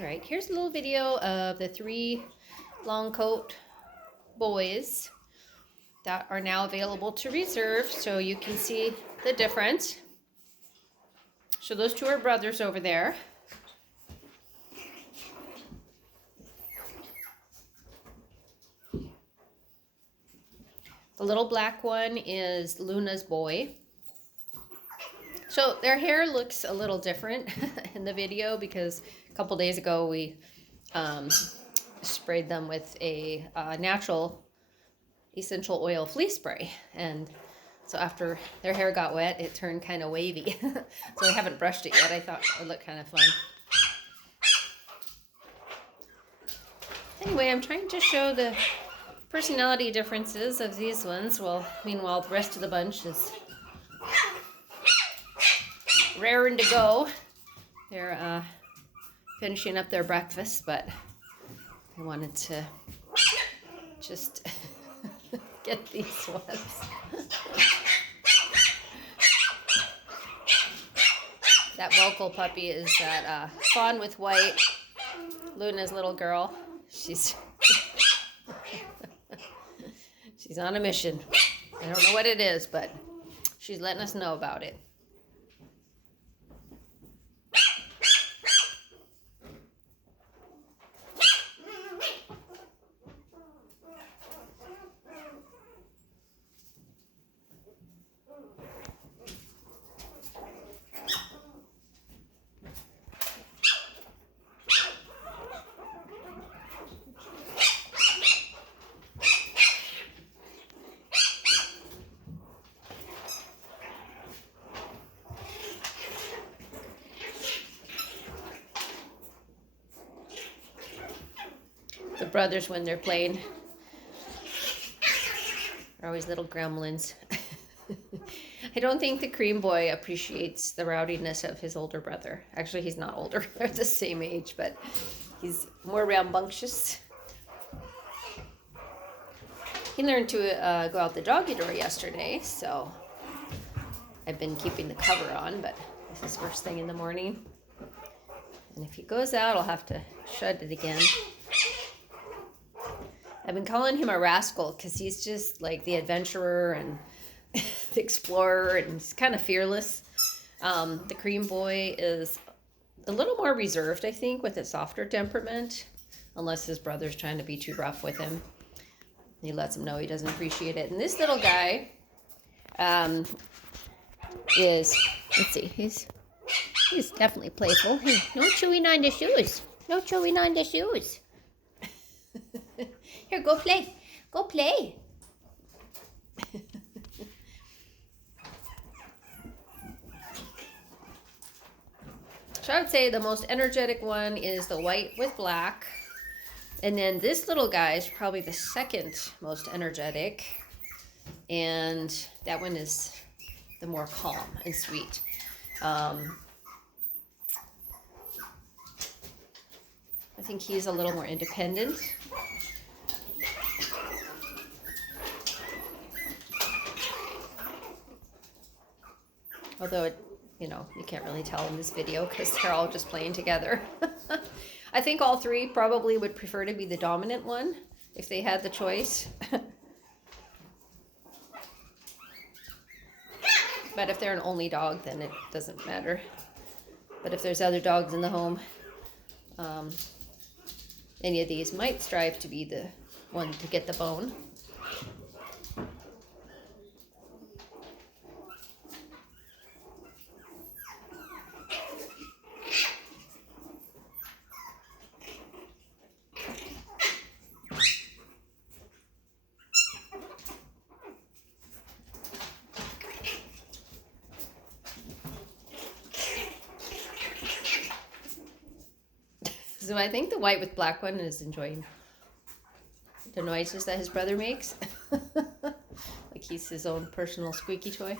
All right, here's a little video of the 3 long coat boys that are now available to reserve, so you can see the difference. So those 2 are brothers over there. The little black one is Luna's boy. So their hair looks a little different in the video because a couple days ago we sprayed them with a natural essential oil flea spray, and so after their hair got wet it turned kind of wavy. So I haven't brushed it yet. I thought it would look kind of fun. Anyway, I'm trying to show the personality differences of these ones. Well, meanwhile the rest of the bunch is raring to go. They're finishing up their breakfast, but I wanted to just get these ones. That vocal puppy is that fawn with white, Luna's little girl. She's she's on a mission. I don't know what it is, but she's letting us know about it. The brothers, when they're playing, are always little gremlins. I don't think the cream boy appreciates the rowdiness of his older brother. Actually, he's not older. They're the same age, but he's more rambunctious. He learned to go out the doggy door yesterday, so I've been keeping the cover on, but this is first thing in the morning. And if he goes out, I'll have to shut it again. I've been calling him a rascal because he's just like the adventurer and the explorer, and he's kind of fearless. The cream boy is a little more reserved, I think, with a softer temperament, unless his brother's trying to be too rough with him. He lets him know he doesn't appreciate it. And this little guy is, let's see, he's definitely playful. Hey, no chewing on the shoes. No chewing on the shoes. Here, go play. Go play. So I would say the most energetic one is the white with black. And then this little guy is probably the second most energetic. And that one is the more calm and sweet. I think he's a little more independent. Although, you can't really tell in this video because they're all just playing together. I think all 3 probably would prefer to be the dominant one if they had the choice. But if they're an only dog, then it doesn't matter. But if there's other dogs in the home, any of these might strive to be the one to get the bone. So I think the white with black one is enjoying the noises that his brother makes. Like he's his own personal squeaky toy.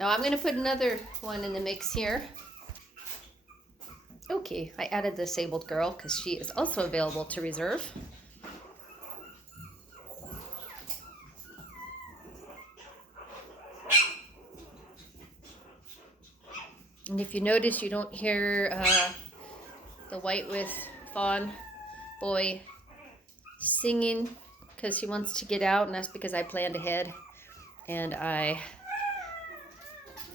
Now I'm going to put another one in the mix here. Okay, I added the disabled girl because she is also available to reserve. And if you notice, you don't hear the white with fawn boy singing because he wants to get out, and that's because I planned ahead and I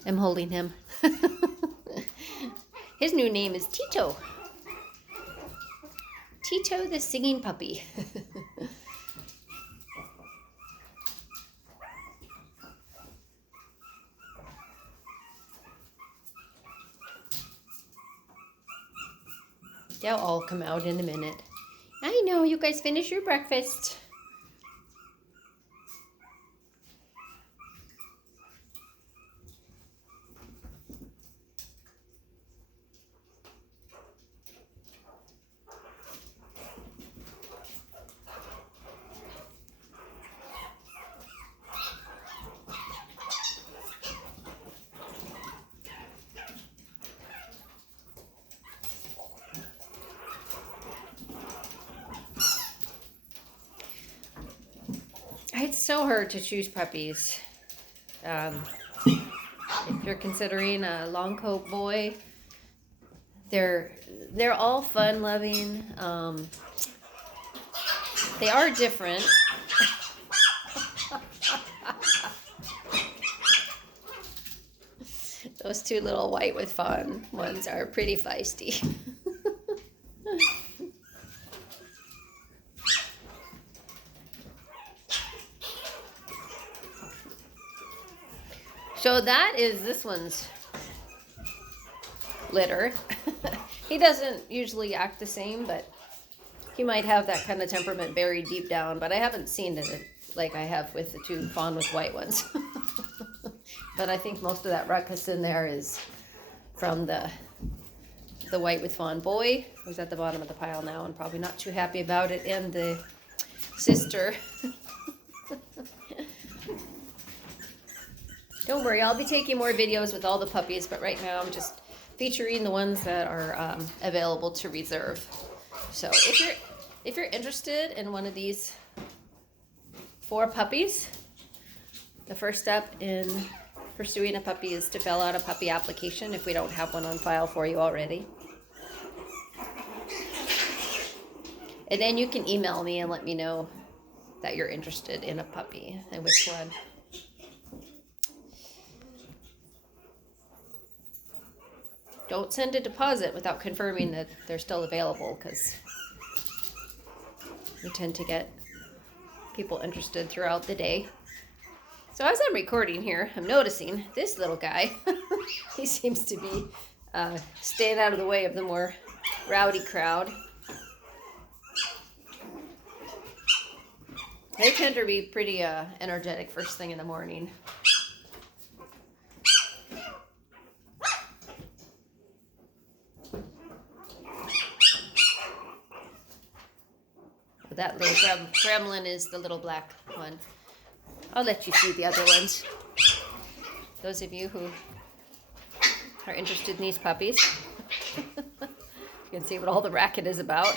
am holding him. His new name is Tito. Tito the singing puppy. They'll all come out in a minute. I know, you guys finish your breakfast. It's so hard to choose puppies. If you're considering a long coat boy, they're all fun loving. They are different. Those two little white with fawn ones are pretty feisty. So that is this one's litter. He doesn't usually act the same, but he might have that kind of temperament buried deep down, but I haven't seen it like I have with the two fawn with white ones. But I think most of that ruckus in there is from the white with fawn boy, who's at the bottom of the pile now and probably not too happy about it, and the sister. Don't worry, I'll be taking more videos with all the puppies, but right now I'm just featuring the ones that are available to reserve. So if you're interested in one of these 4 puppies, the first step in pursuing a puppy is to fill out a puppy application if we don't have one on file for you already. And then you can email me and let me know that you're interested in a puppy and which one. Don't send a deposit without confirming that they're still available, because we tend to get people interested throughout the day. So as I'm recording here, I'm noticing this little guy. He seems to be staying out of the way of the more rowdy crowd. They tend to be pretty energetic first thing in the morning. That little gremlin is the little black one. I'll let you see the other ones. Those of you who are interested in these puppies. You can see what all the racket is about.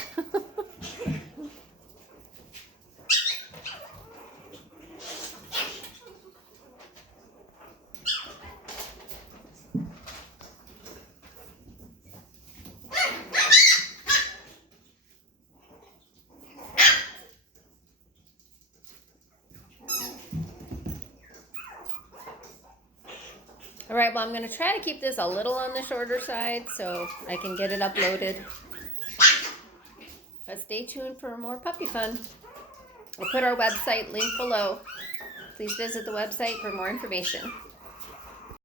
All right, well, I'm going to try to keep this a little on the shorter side so I can get it uploaded. But stay tuned for more puppy fun. We'll put our website link below. Please visit the website for more information.